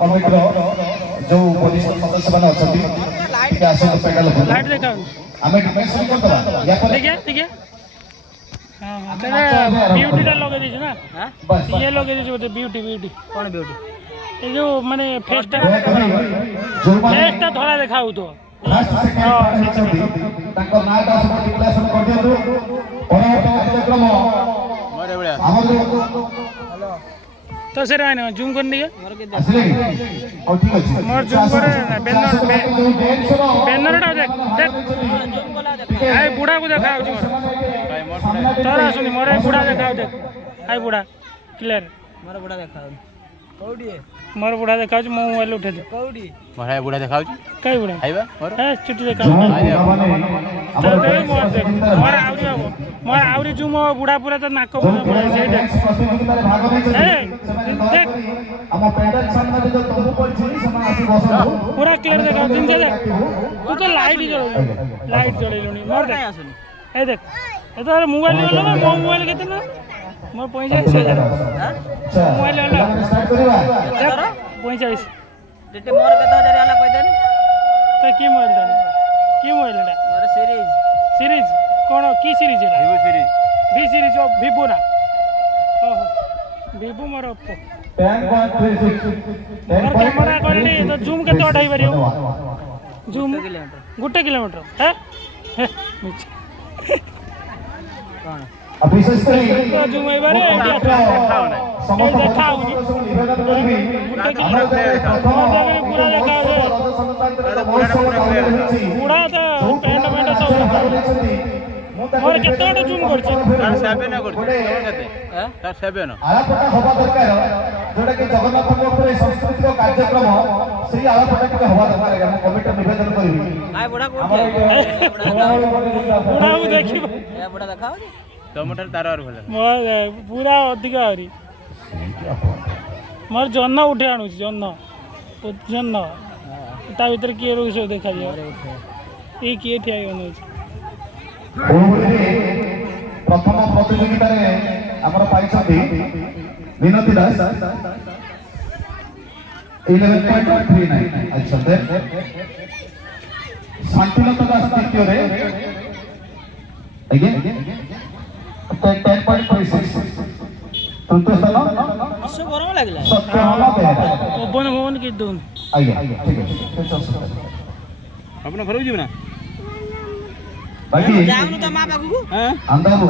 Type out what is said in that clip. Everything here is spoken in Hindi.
कमिटीर जो वरिष्ठ सदस्य मैंने अच्छा लाइट देखा आम डिपेंशन करदे देखिए ब्यूटी टा लगे दीजिए ना ये लगे दीजिए बोलते ब्यूटी ब्यूटी कौन ब्यूटी ये जो माने फेस टा धड़ा देखा तो तो सर आने जूम कर दिए मोर जूम करे बैनर बैनर देख आई बुढ़ा को देखा तोरा सुनी मोर बुढ़ा देखा देख आई बुढ़ा क्लियर मोर बुढ़ा देखा कौडी मोर बुढ़ा देखा मो मोबाइल उठे दे कौडी मोर बुढ़ा देखा कई बुढ़ा आइबा मोर ए चुटी देखा मोर आवरी जूम बुढ़ा पूरा तो नाक से देख देख पूरा क्लियर देखा दिन से देख तू तो लाइट जलैलुनी मोर देख ए देख ए तो मोबाइल वाला मो मोबाइल केते ना मोर 45,000 मोबाइल वाला 45 डेटे मोर केते हजार वाला कोइ देनी तो की मोबाइल दा मोर सीरीज कोन की सीरीज है विवो सीरीज भी सीरीज ऑफ विवो ना ओहो विवो मोर ओप्पो 10.36 मोर कैमरा क्वालिटी तो जूम केते उठाई परियो जूम किलोमीटर 1 किलोमीटर है कौन विशेष करी तो जूम बारे समस्त देखाउनी पूरा देखा पूरा तो पेंट सब मोर केते जूम करछि तार 7 ना करछि केते तार 7 आलापटा होबा दरकार जोटा कि जगन्नाथ ऊपर सांस्कृतिक कार्यक्रम सेही आलापटा के होबा दरकार हम कमिटी निवेदन करबी आय बुढ़ा को पूरा देखि ए बुढ़ा देखाओ जी टमाटर तार और भले मोर पूरा अधिक आरी मोर जन्न उठे आणु जन्न ता भीतर किए रोग सब देखा जाए ये किए ठिया होनो प्रथम प्रतियोगिता रे हमर पाइछथि विनोदी दास 11.39 अच्छा दे शांतिलता दास द्वितीय रे अगे 10.36 तृतीय स्थान इसो गरम लागला सत्यभामा बेहेरा पवन भवन की दोन आइए ठीक है अपना घर जीव ना बाकी जाऊनु त मा बाबू अंदाबू